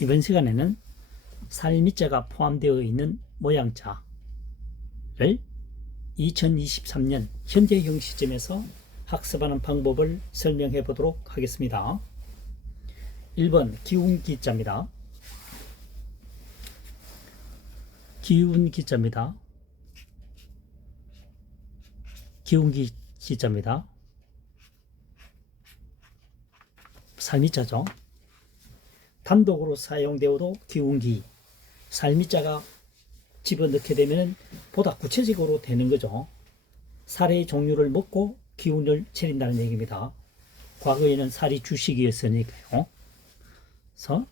이번 시간에는 살미자가 포함되어 있는 모양자를 2023년 현재형 시점에서 학습하는 방법을 설명해 보도록 하겠습니다. 1번 기운기자입니다. 기운기자입니다. 기운기자입니다. 살미자죠. 단독으로 사용되어도 기운기, 살미자가 집어넣게 되면 보다 구체적으로 되는 거죠. 살의 종류를 먹고 기운을 차린다는 얘기입니다. 과거에는 살이 주식이었으니까요. 그래서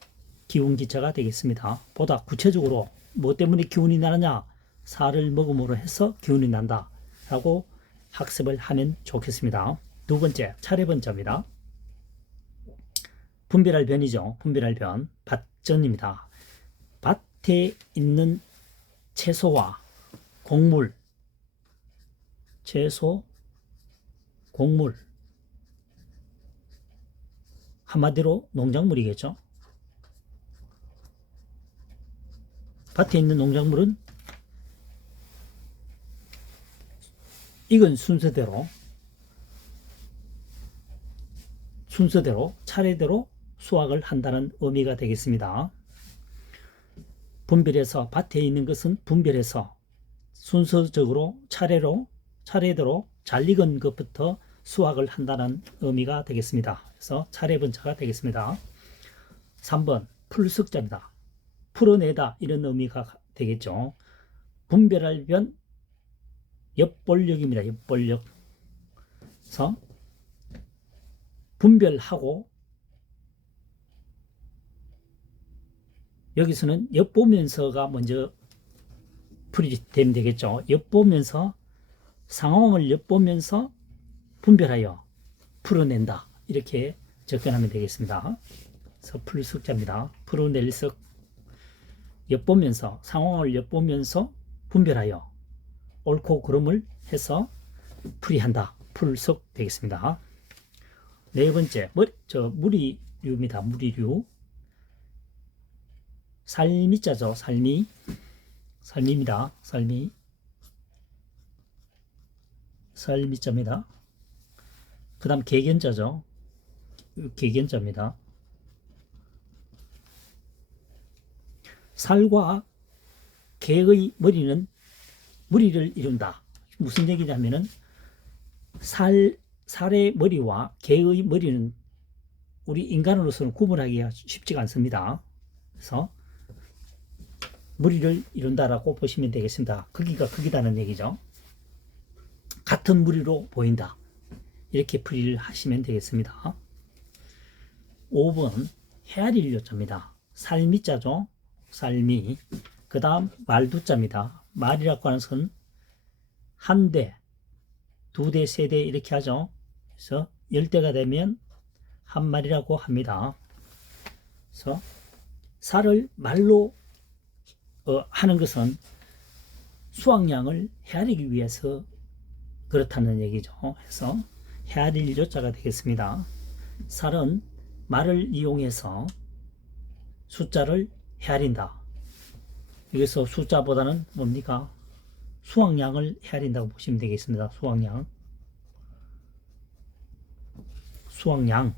기운기자가 되겠습니다. 보다 구체적으로 뭐 때문에 기운이 나느냐, 살을 먹음으로 해서 기운이 난다 라고 학습을 하면 좋겠습니다. 두 번째, 차례번자입니다. 분별할 변이죠. 분별할 변, 밭전입니다. 밭에 있는 채소와 곡물, 채소, 곡물, 한마디로 농작물이겠죠. 밭에 있는 농작물은 익은 순서대로 차례대로 수확을 한다는 의미가 되겠습니다. 분별해서 밭에 있는 것은 분별해서 순서적으로 차례대로 잘 익은 것부터 수확을 한다는 의미가 되겠습니다. 그래서 차례번차가 되겠습니다. 3번 풀석자입니다. 풀어내다 이런 의미가 되겠죠. 분별할 변 엿볼력입니다. 엿볼력. 그래서 분별하고 여기서는 엿보면서가 먼저 풀이 되면 되겠죠. 엿보면서 상황을 엿보면서 분별하여 풀어낸다 이렇게 접근하면 되겠습니다. 그래서 풀석자입니다. 풀어낼 석, 엿보면서 상황을 엿보면서 분별하여 옳고 그름을 해서 풀이한다. 풀석 되겠습니다. 네 번째, 무리류입니다. 무리류. 살미자죠. 살미입니다. 살미자입니다. 그 다음 개견자죠. 개견자입니다. 살과 개의 머리는 무리를 이룬다. 무슨 얘기냐면은 살의 머리와 개의 머리는 우리 인간으로서는 구분하기가 쉽지가 않습니다. 그래서 무리를 이룬다라고 보시면 되겠습니다. 크기가 크기다는 얘기죠. 같은 무리로 보인다. 이렇게 풀이를 하시면 되겠습니다. 5번 헤아릴 요자입니다. 살미자죠. 살미. 그 다음 말두자입니다. 말이라고 하는 것은 한 대, 두 대, 세 대 이렇게 하죠. 그래서 10대가 되면 한 마리라고 합니다. 그래서 살을 말로 하는 것은 수확량을 헤아리기 위해서 그렇다는 얘기죠. 그래서 헤아릴 요자가 되겠습니다. 살은 말을 이용해서 숫자를 헤아린다. 여기서 숫자보다는 뭡니까? 수확량을 헤아린다고 보시면 되겠습니다. 수확량,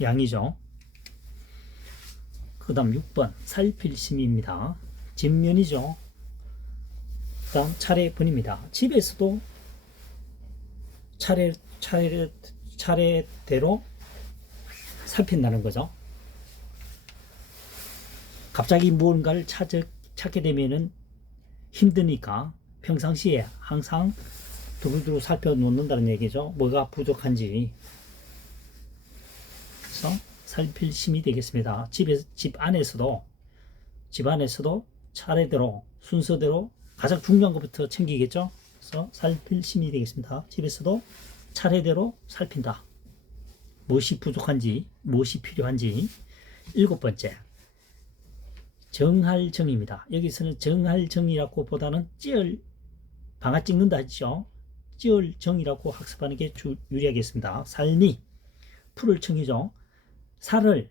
양이죠. 그 다음 6번 살필심입니다. 뒷면이죠. 그 다음 차례번입니다. 집에서도 차례대로 살핀다는 거죠. 갑자기 무언가를 찾게 되면은 힘드니까 평상시에 항상 두루두루 살펴놓는다는 얘기죠. 뭐가 부족한지. 그래서 살필심이 되겠습니다. 집 안에서도 차례대로 순서대로 가장 중요한 것부터 챙기겠죠. 그래서 살필심이 되겠습니다. 집에서도 차례대로 살핀다. 무엇이 부족한지, 무엇이 필요한지. 7번째, 정할정입니다. 여기서는 정할정이라고 보다는 방아 찍는다 했죠. 찌얼정이라고 학습하는 게 유리하겠습니다. 살미, 풀을 청이죠. 살을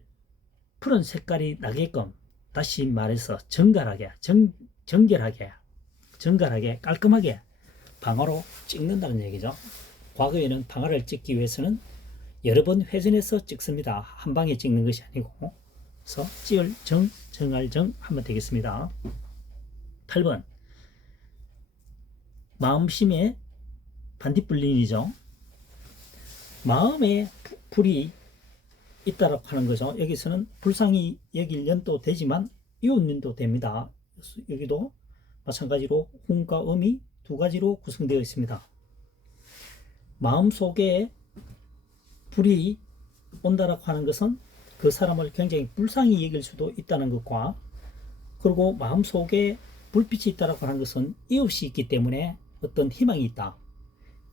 푸른 색깔이 나게끔, 다시 말해서 정갈하게 깔끔하게 방화로 찍는다는 얘기죠. 과거에는 방화를 찍기 위해서는 여러 번 회전해서 찍습니다. 한 방에 찍는 것이 아니고. 그래서 찌을 정, 정할 정 하면 되겠습니다. 8번 마음심의 반딧불린이죠. 마음에 불이 있다라고 하는 거죠. 여기서는 불상이 여길년도 되지만 이웃년도 됩니다. 여기도 마찬가지로 hum과 음이 두 가지로 구성되어 있습니다. 마음속에 불이 온다라고 하는 것은 그 사람을 굉장히 불쌍히 여길 수도 있다는 것과, 그리고 마음속에 불빛이 있다라고 하는 것은 이웃이 있기 때문에 어떤 희망이 있다,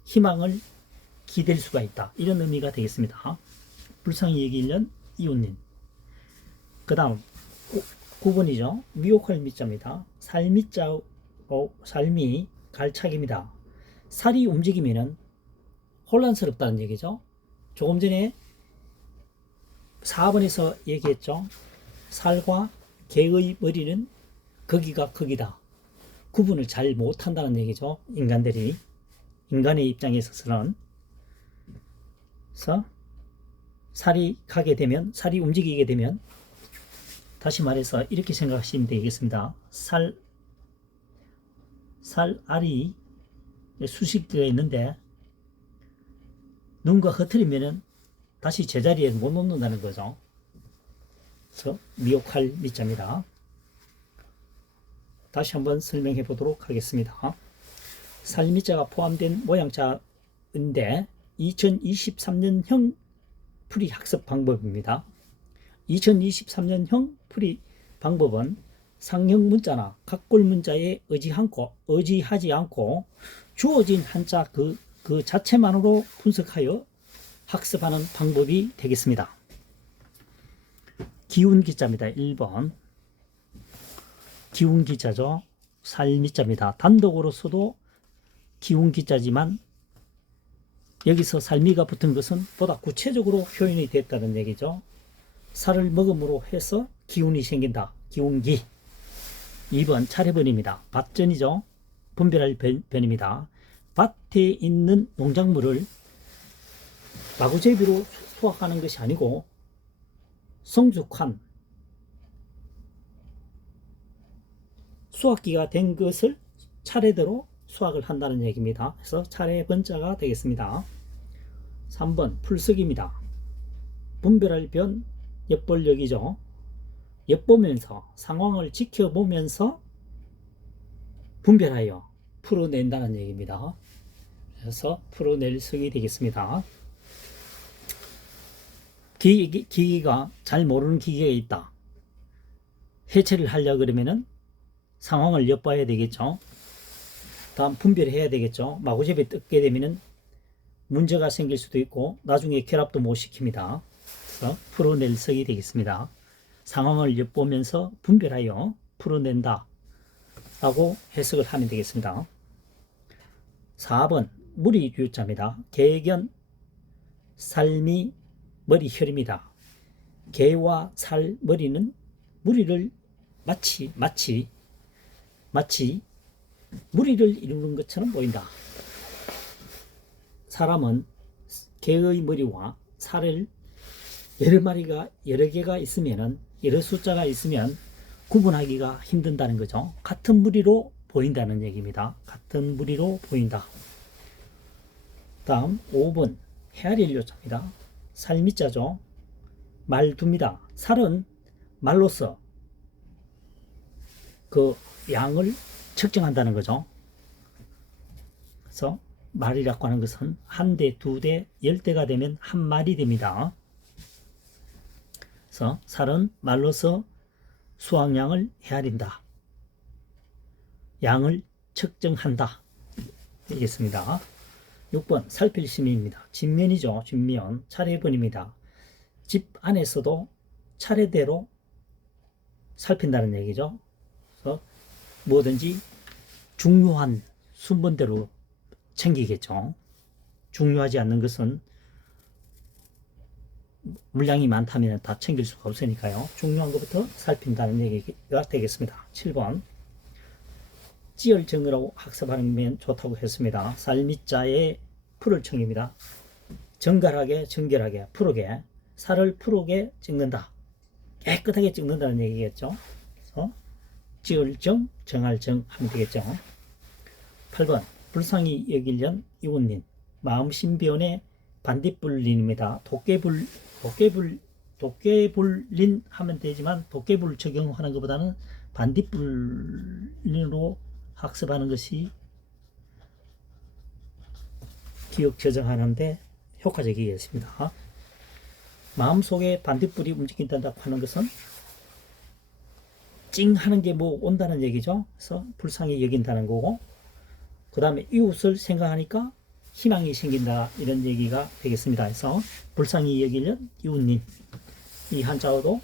희망을 기댈 수가 있다, 이런 의미가 되겠습니다. 불쌍히 여기려는 이웃님. 그 다음 9번이죠. 미혹할 미자입니다. 살미자, 삶이 갈착입니다. 살이 움직이면 혼란스럽다는 얘기죠. 조금 전에 4번에서 얘기했죠. 살과 개의 머리는 거기가 거기다. 구분을 잘 못한다는 얘기죠. 인간들이. 인간의 입장에 있어서는. 그래서 살이 가게 되면, 살이 움직이게 되면, 다시 말해서 이렇게 생각하시면 되겠습니다. 살알이 수십 개가 있는데 누군가 흐트리면은 다시 제자리에 못 놓는다는 거죠. 그래서 미혹할 미자입니다. 다시 한번 설명해 보도록 하겠습니다. 살미자가 포함된 모양자인데 2023년형 풀이 학습 방법입니다. 2023년형 풀이 방법은 상형 문자나 각골 문자에 의지하지 않고 주어진 한자 그 자체만으로 분석하여 학습하는 방법이 되겠습니다. 기운기자입니다. 1번 기운기자죠. 살미자입니다. 단독으로서도 기운기자지만 여기서 살미가 붙은 것은 보다 구체적으로 표현이 됐다는 얘기죠. 살을 먹음으로 해서 기운이 생긴다. 기운기. 2번 차례번입니다. 밭전이죠. 분별할 변입니다. 밭에 있는 농작물을 마구제비로 수확하는 것이 아니고 성숙한 수확기가 된 것을 차례대로 수확을 한다는 얘기입니다. 그래서 차례 번자가 되겠습니다. 3번 풀썩입니다. 분별할 변, 엿볼력이죠. 엿보면서 상황을 지켜보면서 분별하여 풀어낸다는 얘기입니다. 그래서 풀어낼 석이 되겠습니다. 기기가 잘 모르는 기계가 있다. 해체를 하려고 그러면은 상황을 엿봐야 되겠죠. 다음 분별해야 되겠죠. 마구잡이 뜯게 되면은 문제가 생길 수도 있고 나중에 결합도 못 시킵니다. 그래서 풀어낼 석이 되겠습니다. 상황을 엿보면서 분별하여 풀어낸다 라고 해석을 하면 되겠습니다. 4번 무리 유자입니다. 개견 살미 머리혈입니다. 개와 살 머리는 무리를 마치 무리를 이루는 것처럼 보인다. 사람은 개의 머리와 살을 여러 개가 있으면은, 여러 숫자가 있으면 구분하기가 힘든다는 거죠. 같은 무리로 보인다는 얘기입니다. 같은 무리로 보인다. 다음 5번 헤아릴 요자입니다. 살미자죠. 말두입니다. 살은 말로서 그 양을 측정한다는 거죠. 그래서 말이라고 하는 것은 한 대, 두 대, 10대가 되면 한 말이 됩니다. 그래서 살은 말로서 수확량을 헤아린다. 양을 측정한다. 되겠습니다. 6번 살필심입니다. 진면이죠. 진면. 차례번입니다. 집 안에서도 차례대로 살핀다는 얘기죠. 그래서 뭐든지 중요한 순번대로 챙기겠죠. 중요하지 않는 것은 물량이 많다면 다 챙길 수가 없으니까요. 중요한 것부터 살핀다는 얘기가 되겠습니다. 7번. 찌열정으로 학습하면 좋다고 했습니다. 살미자의 풀을 청입니다. 정갈하게, 정결하게, 푸르게, 살을 푸르게 찍는다. 깨끗하게 찍는다는 얘기겠죠. 그래서 찌열정, 정할정 하면 되겠죠. 8번. 불쌍히 여길련 이웃님. 마음 신변의 반딧불린입니다. 도깨불린 하면 되지만 도깨불 적용하는 것보다는 반딧불린으로 학습하는 것이 기억 저장하는데 효과적이겠습니다. 마음속에 반딧불이 움직인다고 하는 것은 찡 하는 게 뭐 온다는 얘기죠. 그래서 불쌍히 여긴다는 거고, 그 다음에 이웃을 생각하니까 희망이 생긴다, 이런 얘기가 되겠습니다. 그래서 불쌍히 여기는 이웃님, 이 한자어도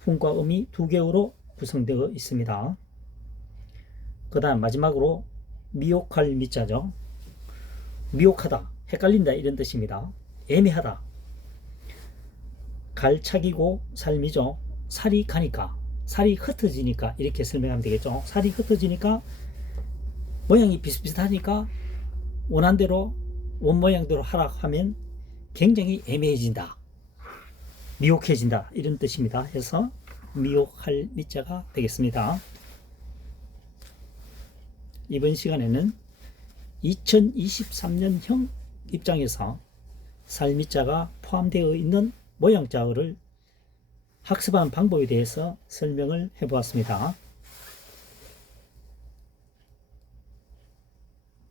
훈과 음이 두 개로 구성되어 있습니다. 그 다음 마지막으로 미혹할 미자죠. 미혹하다, 헷갈린다, 이런 뜻입니다. 애매하다, 갈착이고 살미죠. 살이 가니까, 살이 흩어지니까 이렇게 설명하면 되겠죠. 살이 흩어지니까 모양이 비슷비슷하니까 원한대로 원모양대로 하라 하면 굉장히 애매해진다, 미혹해진다, 이런 뜻입니다. 해서 미혹할 미자가 되겠습니다. 이번 시간에는 2023년형 입장에서 살미자가 포함되어 있는 모양자어를 학습하는 방법에 대해서 설명을 해보았습니다.